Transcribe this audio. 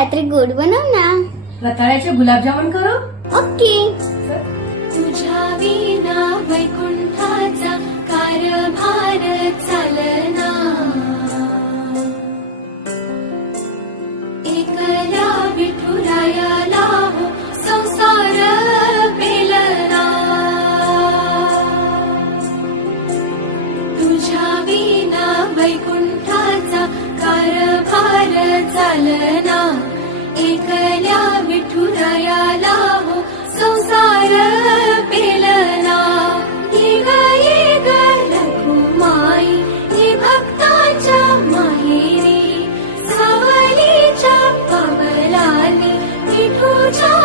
काहीतरी गोड बनव ना. रताळ्याचे गुलाबजामुन करू. ओके. तुझ्या विना वैकुंठाचा कारभार चालना. एकल्या विठुरायाला हो संसार पेलना. तुझ्या विना वैकुंठाचा कारभार चालना. एकल्या विठुरायाला हो संसार पेलना. ये ग रघुमाई ये भक्ताच्या माहेरी. सावलीच्या पावलांनी विठूच्या